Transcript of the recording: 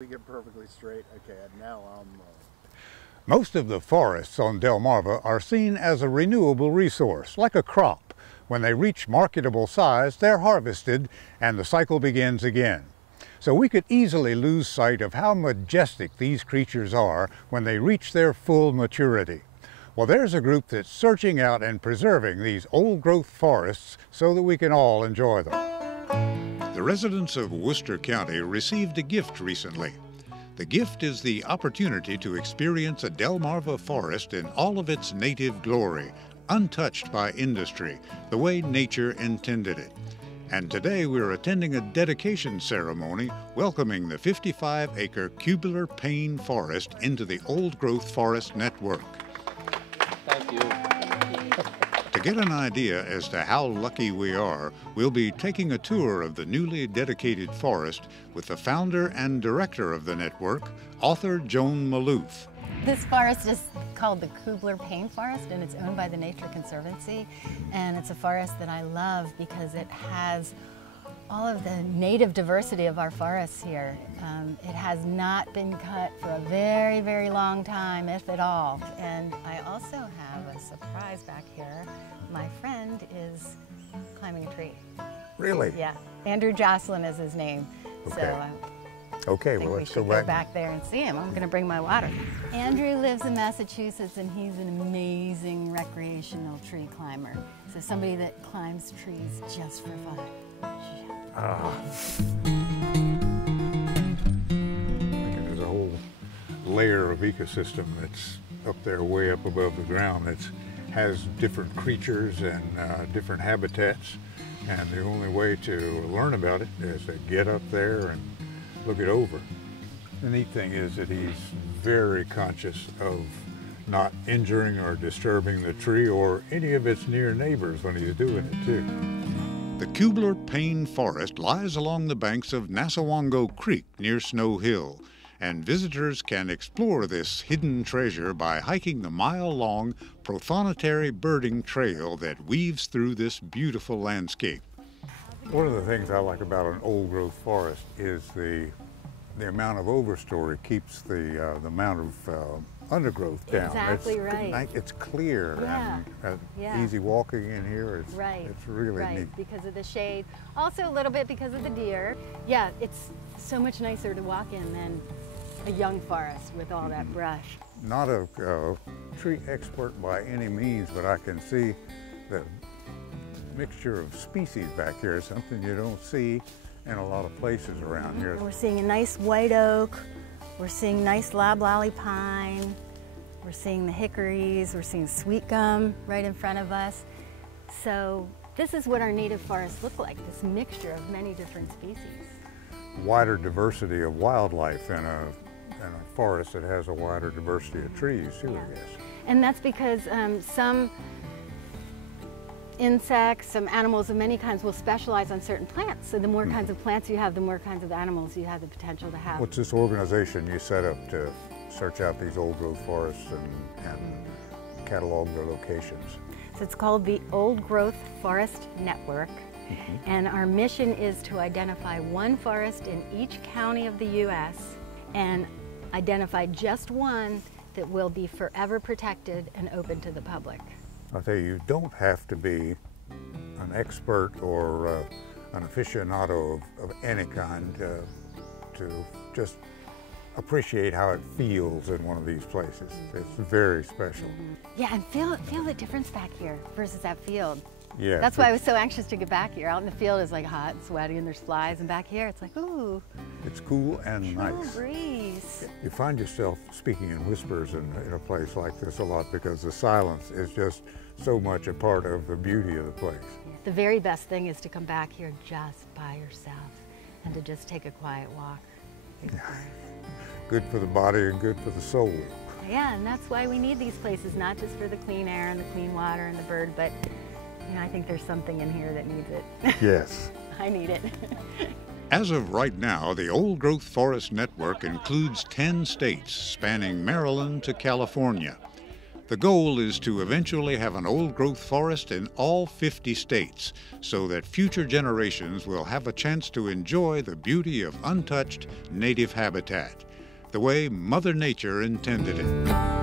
We get perfectly straight. Okay, now Most of the forests on Delmarva are seen as a renewable resource, like a crop. When they reach marketable size, they're harvested and the cycle begins again. So we could easily lose sight of how majestic these creatures are when they reach their full maturity. Well, there's a group that's searching out and preserving these old-growth forests so that we can all enjoy them. The residents of Worcester County received a gift recently. The gift is the opportunity to experience a Delmarva forest in all of its native glory, untouched by industry, the way nature intended it. And today we're attending a dedication ceremony welcoming the 55-acre Cubular Pine Forest into the Old Growth Forest Network. Thank you. To get an idea as to how lucky we are, we'll be taking a tour of the newly dedicated forest with the founder and director of the network, author Joan Maloof. This forest is called the Cubular Pine Forest, and it's owned by the Nature Conservancy. And it's a forest that I love because it has all of the native diversity of our forests here. It has not been cut for a very, very long time, if at all. And I also have a surprise back here. My friend is climbing a tree. Really? Yeah, Andrew Jocelyn is his name. Okay. So Okay, I think well, we let's should go go back there and see him. I'm going to bring my water. Andrew lives in Massachusetts, and he's an amazing recreational tree climber. So somebody that climbs trees just for fun. There's a whole layer of ecosystem that's up there way up above the ground that has different creatures and different habitats, and the only way to learn about it is to get up there and look it over. The neat thing is that he's very conscious of not injuring or disturbing the tree or any of its near neighbors when he's doing it too. The Cubular Pine Forest lies along the banks of Nassawongo Creek near Snow Hill, and visitors can explore this hidden treasure by hiking the mile-long prothonotary birding trail that weaves through this beautiful landscape. One of the things I like about an old-growth forest is the amount of overstory keeps the amount of undergrowth down. Exactly right. It's clear and easy walking in here. It's really neat. Because of the shade. Also a little bit because of the deer. Yeah, it's so much nicer to walk in than a young forest with all that brush. Not a tree expert by any means, but I can see the mixture of species back here is something you don't see in a lot of places around here. We're seeing a nice white oak. We're seeing nice loblolly pine. We're seeing the hickories. We're seeing sweet gum right in front of us. So this is what our native forests look like, this mixture of many different species. Wider diversity of wildlife in a forest that has a wider diversity of trees too, I guess. And that's because some insects, some animals of many kinds will specialize on certain plants. So the more kinds of plants you have, the more kinds of animals you have the potential to have. What's this organization you set up to search out these old growth forests and catalog their locations? So it's called the Old Growth Forest Network. And our mission is to identify one forest in each county of the U.S. and identify just one that will be forever protected and open to the public. I'll tell you don't have to be an expert or an aficionado of any kind to just appreciate how it feels in one of these places. It's very special. Yeah, and feel the difference back here versus that field. Yeah. That's why I was so anxious to get back here. Out in the field it's like hot and sweaty and there's flies, and back here it's like, ooh. It's cool and nice. Breeze. You find yourself speaking in whispers in a place like this a lot because the silence is just so much a part of the beauty of the place. The very best thing is to come back here just by yourself and to just take a quiet walk. Good for the body and good for the soul. Yeah, and that's why we need these places, not just for the clean air and the clean water and the bird, but you know, I think there's something in here that needs it. Yes. I need it. As of right now, the Old Growth Forest Network includes 10 states spanning Maryland to California. The goal is to eventually have an old-growth forest in all 50 states so that future generations will have a chance to enjoy the beauty of untouched native habitat, the way Mother Nature intended it.